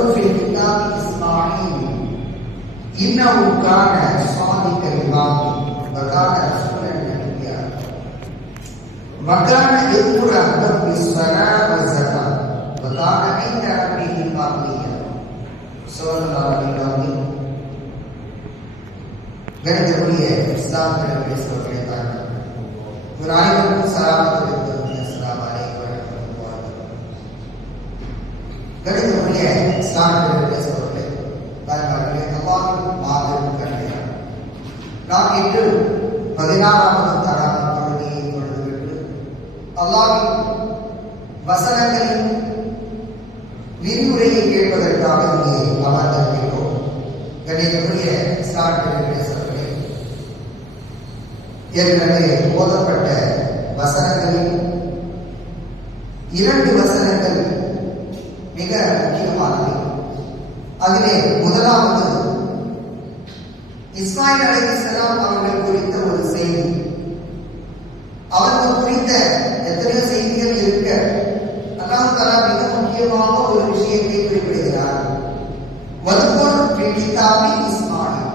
له في الكتاب إسماعيل إنه كان صادق الوعد وكان رسولا نبيا وكان يأمر أهله بالصلاة والزكاة وكان عند ربه مرضيا صلى الله عليه وسلم बड़ा ज़रूरी है इस्लाम का निर्देश वगैरह का पुराने लोग सलामत रहते हैं सलाम अलैकुम व रहमतुल्लाह बड़े இஸ்லாம் பேசுவதை தாய்மார்களே அல்லாவின் மாபெரும் கண்ணியம் நாம் இன்று பதினாறாவது தராத தொழுகையை தொழுதுவிட்டு அல்லாவின் வசனங்களின் விரிவுரையை கேட்பதற்காக இங்கே அமர்ந்திருக்கிறோம் கணிதக்கூடிய இஸ்லாம் பேசுவதை ஏற்கனவே ஓதப்பட்ட வசனங்களில் இரண்டு மிக முக்கியமானவை அதிலே முதலாவது இஸ்மாயில் அலைஹிஸ்ஸலாம் அவர்கள் குறித்த ஒரு செய்தி. அவர்கள் குறித்த எத்தனையோ செய்திகள் இருக்க அல்லாஹ் தலா மிக முக்கியமாக ஒரு விஷயத்தை குறிப்பிடுகிறார். வதுபோர் பிடித்தாமி இஸ்மாயில்.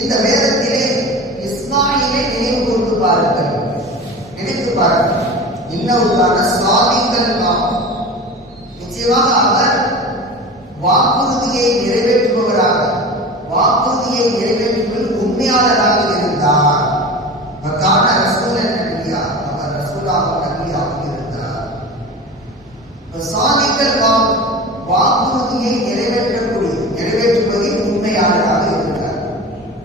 இந்த வேதத்திலே இஸ்மாயிலை நினைவு கூர்ந்து பாருங்கள். நினைத்து பாருங்கள். இன்னொருக்கான சுவாமிகள் நிச்சயமாக வாக்குறுதியை நிறைவேற்றுபவராக வாக்குறுதியை நிறைவேற்றுவதில் உண்மையான இருந்தார் கான ரசூலன் நபியா அவர் ரசூலாக நபியாக இருந்தார் சாதிகள் வாக்குறுதியை நிறைவேற்றக்கூடிய நிறைவேற்றுவதில் உண்மையாளராக இருக்கிறார்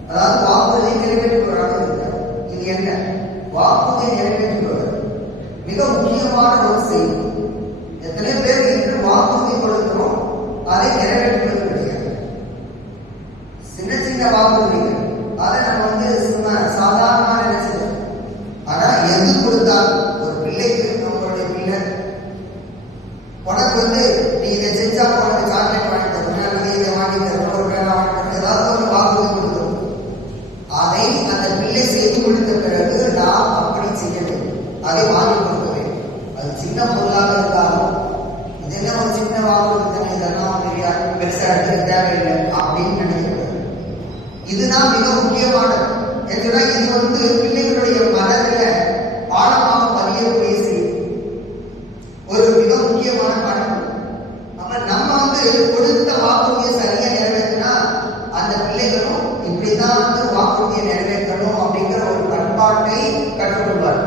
அதாவது வாக்குறுதியை நிறைவேற்றுபவராக இருக்கிறார் இது என்ன வாக்குறுதியை நிறைவேற்றுபவர் மிக முக்கியமான ஒரு செய்தி எத்தனை பேர் இன்று வாக்குறுதி கொடுக்கிறோம் அதை நிறைவேற்றுவது கிடையாது சின்ன சின்ன வாக்குறுதிகள் அதை நம்ம வந்து சும்மா சாதாரணமா நினைச்சது ஆனா எது கொடுத்தாலும் ஒரு பிள்ளைக்கு நம்மளுடைய பிள்ளை உனக்கு வந்து நீ இதை செஞ்சா உனக்கு சாக்லேட் வாங்கி தருவேன் அல்லது இதை வாங்கி தருவேன் ஒரு பேனா வாங்கி தருவேன் ஏதாவது ஒரு வாக்குறுதி கொடுத்தோம் அதை அந்த பிள்ளை செய்து கொடுத்த பிறகு நாம் அப்படி செய்ய வேண்டும் அதை வாங்கி கொடுக்க அது சின்ன பொருளாக இருந்தாலும் இது என்ன ஒரு சின்ன வாக்குறுதி இதெல்லாம் பெரிய பெருசா எடுத்துக்க தேவையில்லை அப்படின்னு நினைக்கிறது. இதுதான் மிக முக்கியமானது. ஏன்னா இது வந்து பிள்ளைகளுடைய மனதில பாடமாக பதியக்கூடிய செய்தி ஒரு மிக முக்கியமான பாடம் அப்ப நம்ம வந்து கொடுத்த வாக்குறுதியை சரியா நிறைவேற்றினா அந்த பிள்ளைகளும் இப்படிதான் வந்து வாக்குறுதியை நிறைவேற்றணும் அப்படிங்கிற ஒரு பண்பாட்டை கற்றுக்கொள்வார்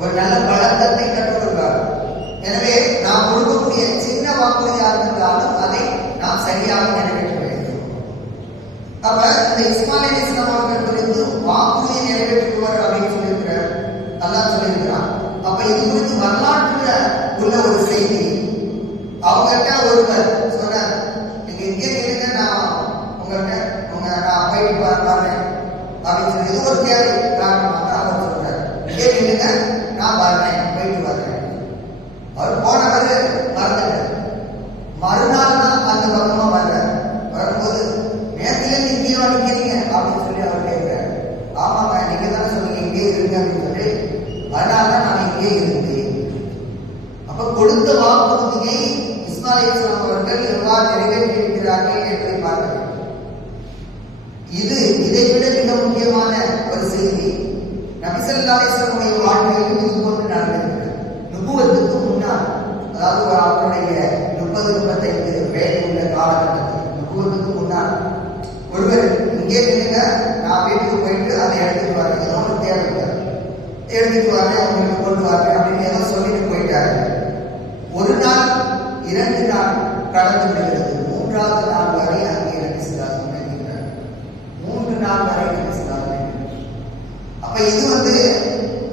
ஒரு நல்ல பழக்கத்தை கற்றுக்கொள்வார் எனவே நாம் கொடுக்கக்கூடிய சின்ன வாக்குறுதியாக இருந்தாலும் அதை நாம் சரியாக நிறைவேற்ற வேண்டும் அப்ப இந்த இஸ்மாயில் அலி இஸ்லாம் அவர்கள் குறித்து நிறைவேற்றுவார் அப்படின்னு சொல்லியிருக்கிறார். அல்லா சொல்லியிருக்கிறான் அப்ப இது குறித்து வரலாற்றுல உள்ள ஒரு செய்தி. அவங்ககிட்ட ஒருவர் சொன்னார் நீங்க இங்கே கேளுங்க நான் உங்கள்கிட்ட உங்க நான் போயிட்டு வரேன் அப்படின்னு சொல்லி இது ஒரு தேவை. காரணமாக அவர் சொல்றார். இங்கே கேளுங்க நான் வரேன் போயிட்டு வர்றேன் அவர் போனவர் மறந்துட்டார் மறுநாள் தான் அந்த பக்கமா வர்றார் வரும்போது நேரத்துல நீங்க இங்கே நிக்கிறீங்க அப்படின்னு சொல்லி அவர் கேட்கிறார் ஆமாங்க நீங்க தானே சொன்னீங்க இங்கே இருங்க அப்படின்னு சொல்லி அதனால தான் நான் இங்கே இருந்தேன் அப்ப கொடுத்த வாக்குறுதியை இஸ்மாயில் இஸ்லாம் அவர்கள் எவ்வாறு நிறைவேற்றியிருக்கிறார்கள் என்பதை பார்க்க வேண்டும் இது இதை விட மிக முக்கியமான ஒரு செய்தி. நபிசல்லாசனுடைய இஸ்லாமுடைய வாழ்க்கையில் இது போன்று நடந்திருக்கிறது. நுபுவத்துக்கு முன்னால் அதாவது ஒரு அவருடைய முப்பது முப்பத்தைந்து வேலை உள்ள காலகட்டத்தில் நுபுவத்துக்கு முன்னால் ஒருவர் இங்கே நின்னுங்க நான் வீட்டுக்கு போயிட்டு அதை எடுத்துட்டு வரேன். ஏதோ ஒரு தேவை எடுத்துட்டு வரேன் அவங்களுக்கு கொண்டு வரேன். அப்ப இது வந்து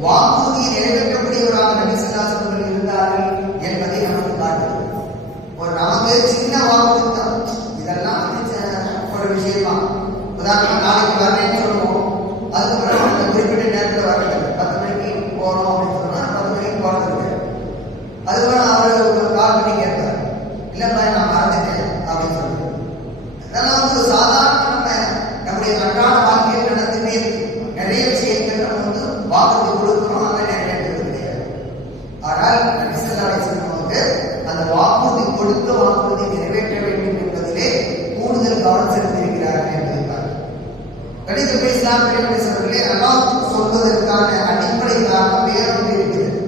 வாக்குறுதியை நிறைவேற்றக்கூடியவராக நபிசுல்லாசம் இருந்தார்கள் என்பதை நமக்கு காட்டுது. ஒரு நமக்கு சின்ன வாக்குறுதி தான் இதெல்லாம் வந்து ஒரு விஷயமா உதாரணம் நாளைக்கு வரேன்னு சொல்லுவோம்? அதுக்கப்புறம் அந்த குறிப்பிட்ட நேரத்தில் வரல பத்து மணிக்கு போறோம் அப்படின்னு சொன்னா பத்து மணிக்கு போறது அதுக்கப்புறம் அவர் கால் பண்ணி கேட்பார். இல்லப்பா நான் மறந்துட்டேன் அப்படின்னு சொல்லிட்டு அதெல்லாம் வந்து ஒரு சாதாரண நம்ம நம்முடைய அன்றாட வாழ்க்கையில் நடந்துட்டே இருக்கு நிறைய விஷயங்கள் நம்ம வந்து வாக்குறுதி கொடுக்குறோம் அதை நிறைவேற்றுறது கிடையாது ஆனால் நபிசல்லா வந்து அந்த வாக்குறுதி கொடுத்த வாக்குறுதி நிறைவேற்ற இருக்கிறார்கள் என்று அல்லாஹ் சொல்வதற்கான அடிப்படை காரணம் வேறொன்று இருக்கிறது.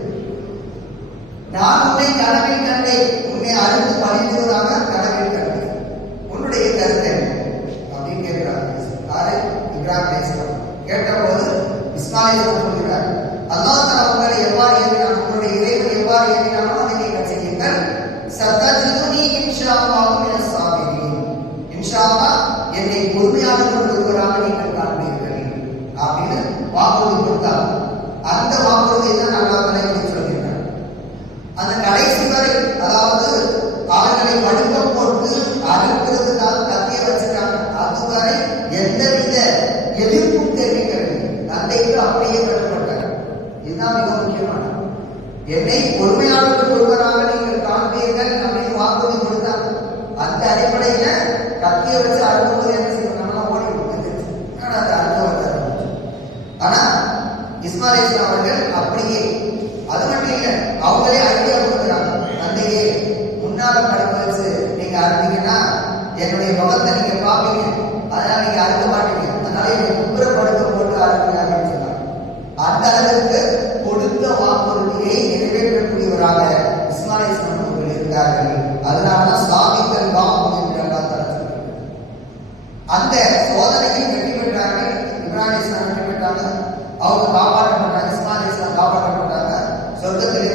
நான் உன்னை கனவில் கண்டேன். உன்னை அறிந்து பணிந்துவதாக கனவில் கண்டேன். உன்னுடைய கருத்து என்ன? அப்படின்னு கேட்கிறார். யாரு? இப்ராஹிம் கேட்டபோது இஸ்மாயில் சொல்கிறார் அல்லாஹ் தஆலா உங்களை எவ்வாறு ஏவினான் உங்களுடைய இறைவன் எவ்வாறு ஏவினானோ அதை நீங்கள் செய்யுங்கள் சத்தஜிதுனி இன்ஷா அல்லாஹ் மினஸ் சாபிரீன் இன்ஷா அல்லாஹ் என்னை பொறுமையாளர்கள் ஒருவராக நீங்கள் காண்பீர்கள் அப்படின்னு வாக்குறுதி கொடுத்தார் அந்த வாக்குறுதியை தான் அல்லாஹ் தஆலா இங்கே சொல்கிறார் அந்த கடைசி வரை அதாவது அவர்களை படுக்க போட்டு அறுக்கிறது தான் கத்திய வச்சிருக்காங்க அதுவரை எந்தவித எதிர்ப்பும் தெரிவிக்கவில்லை தந்தைக்கு அப்படியே கட்டுப்பட்டார் இதுதான் மிக முக்கியமானது என்னை பொறுமையாளர்கள் ஒருவராக நீங்கள் காண்பீர்கள் அப்படின்னு வாக்குறுதி கொடுத்தாங்க அந்த அடிப்படையில கத்திய வச்சு அறுக்கும்போது என்ன செய்யணும் நம்மளாம் ஓடி விடுறது ஆனா அது அறுக்க வந்தார் ஆனா இஸ்மாயில் இஸ்லாம் அவர்கள் அப்படியே அது மட்டும் இல்ல அவங்களே ஐடியா கொடுக்குறாங்க தந்தையே முன்னால படுக்க வச்சு நீங்க அறுத்தீங்கன்னா என்னுடைய முகத்தை நீங்க பாப்பீங்க அதனால நீங்க அறுக்க மாட்டீங்க அதனால என்னை குப்புற படுக்க போட்டு அறுக்குங்க அப்படின்னு சொன்னாங்க அந்த அளவிற்கு கொடுத்த வாக்குறுதியை நிறைவேற்றக்கூடியவராக இஸ்மாயில் இஸ்லாம் அவர்கள் இருந்தார்கள் அதனாலதான் சாமிக்கல் காம் என்று அல்லாஹ் தஆலா சொல்கிறார் அந்த சோதனையில் வெற்றி பெற்றார்கள் இப்ராஹிம் இஸ்லாம் வெற்றி பெற்றாங்க அவங்க காப்பாற்றப்பட்டாங்க இஸ்மாயில் இஸ்லாம் காப்பாற்றப்பட்டாங்க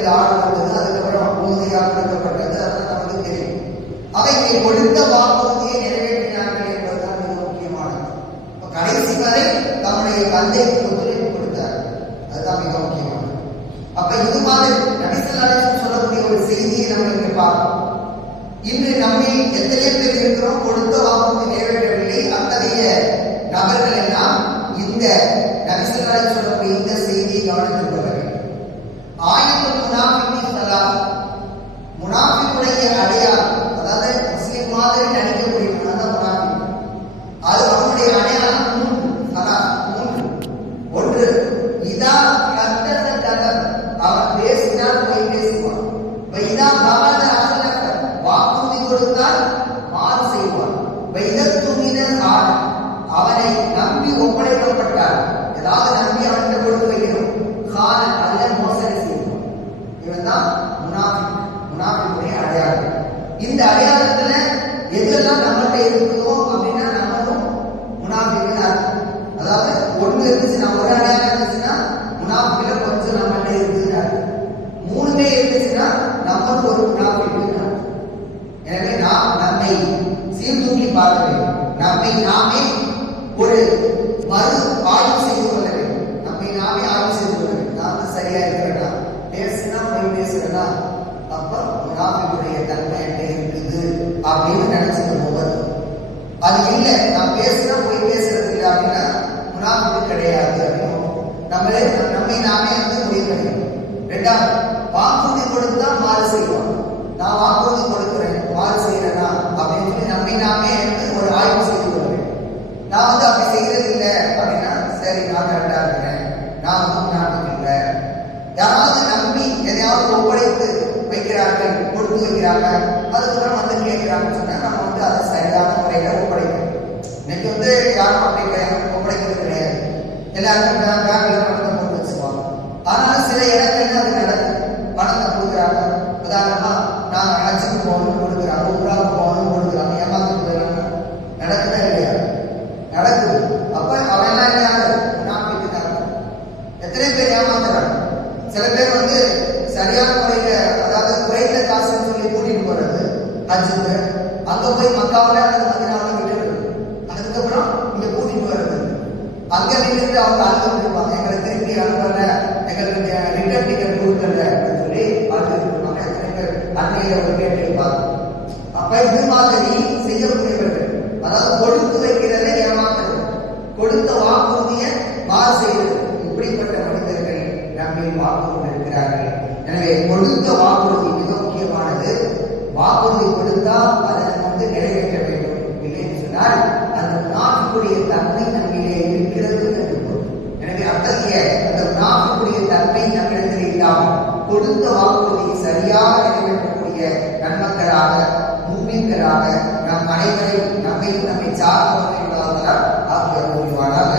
சொர்க்கத்திலிருந்து ஆடு வந்தது அதுக்கப்புறம் பூமியாக கொடுக்கப்பட்டது அதெல்லாம் நமக்கு தெரியும். அவைக்கு கொடுத்த வாக்குறுதியை நிறைவேற்றினார்கள் என்பதுதான் மிக முக்கியமானது. கடைசி வரை தன்னுடைய தந்தைக்கு ஒத்துழைப்பு கொடுத்தார். அதுதான் மிக முக்கியமானது. அப்ப இது மாதிரி நபிசல்லாலும் சொல்லக்கூடிய ஒரு செய்தியை நம்ம இங்க பார்க்கணும் இன்று நம்மில் எத்தனை பேர் இருக்கிறோம்? கொடுத்த வாக்குறுதி நிறைவேற்றவில்லை. அத்தகைய நபர்கள் எல்லாம் இந்த நபிசல்லாலை சொல்லக்கூடிய இந்த செய்தியை கவனத்தில் ஆயிரத்து நம்மை நாமே ஒரு மறு ஆய்வு செய்து கொள்ள வேண்டும். நம்மை நாமே ஆய்வு செய்து கொள்ள வேண்டும். நான் சரியா இருக்கிறதா பேசுனா போய் பேசுறதா அப்ப முனாஃபிக்குடைய தன்மை என்ன இருக்குது அப்படின்னு நினைச்சுட்டு போவது அது இல்லை நான் பேசுனா போய் பேசுறது இல்லை அப்படின்னா முனாஃபிக்கு கிடையாது அப்படின்னு நம்மளே நம்மை நாமே வந்து முடிவு பண்ணிக்கணும் ரெண்டாவது வாக்குறுதி கொடுத்தா மாறு செய்வோம் நான் வாக்குறுதி கொடுக்கிறேன் மாறு செய்யறேனா அப்படின்னு சொல்லி நம்மை நாமே வந்து ஒரு ஆய்வு செய்து கொள்ள வேண்டும் நான் வந்து அப்படி செய்யறது இல்லை அப்படின்னா சரி நான் கரெக்டா இருக்கிறேன் நான் வந்து ஞாபகம் இல்லை. யாராவது நம்பி எதையாவது ஒப்படைத்து வைக்கிறார்கள் கொடுத்து வைக்கிறாங்க அதுக்கப்புறம் வந்து கேட்கிறாங்கன்னு சொன்னா நம்ம வந்து அதை சரியான முறையில ஒப்படைக்கணும். இன்னைக்கு வந்து யாரும் அப்படி கிடையாது ஒப்படைக்கிறது கிடையாது. எல்லாருக்கும் பே- பேங்க்ல பணத்தை போட்டு வச்சுக்குவாங்க ஆனாலும் சில இடங்கள்ல அது நடக்கும் பணத்தை கொடுக்குறாங்க. உதாரணமா நாங்க ஹஜ்ஜுக்கு போகணும்னு கொடுக்குறாங்க உம்ராவுக்கு போகணும்னு கொடுக்குறாங்க ஏமாத்துட்டு போயிடறாங்க நடக்குதா இல்லையா நடக்குது அப்ப அவன் எல்லாம் யாரு நாட்டுக்கு தான் எத்தனை பேர் ஏமாத்துறாங்க சில பேர் வந்து சரியான முறையில அதாவது குறைந்த காசுன்னு சொல்லி கூட்டிட்டு போறது ஹஜ்ஜுக்கு அங்க போய் மக்காவுல அல்லது மதினாவுல விட்டுறது அதுக்கப்புறம் இங்க கூட்டிட்டு வர்றது. அங்க நின்று அவங்க ஆளுங்க இருப்பாங்க. எங்களை திருப்பி அனுப்பல எங்களுக்கு ரிட்டர்ன் டிக்கெட் கொடுக்கல அப்படின்னு சொல்லி அழுத்தம் இருப்பாங்க எத்தனை பேர் அன்னையில ஒரு கேட்டிருப்பாங்க அப்ப இது மாதிரி செய்யக்கூடியவர்கள். அதாவது கொடுத்து வைக்கிறதை ஏமாத்துறது கொடுத்த வாக்குறுதிய மாறு செய்வது இப்படிப்பட்ட மனிதர்கள் நம்பி வாக்குறுதி இருக்கிறார்கள் எனவே கொடுத்த வாக்குறுதி மிக முக்கியமானது. வாக்குறுதி கொடுத்தா அதை நிறைவேற்ற வேண்டும் இல்லை சொன்னால் அந்த நாக்குடைய தன்மை நம்மிலே இருக்கிறது என்று பொருள். எனவே அத்தகைய அந்த நாக்குடைய தன்மை நம்மிடத்தில் இல்லாமல் கொடுத்த வாக்குறுதியை சரியாக நிறைவேற்றக்கூடிய நன்மக்களாக மூமின்களாக நம் அனைவரையும் நம்மையும் நம்மை சார்ந்தவர்களாக ஆகிய முடிவானாக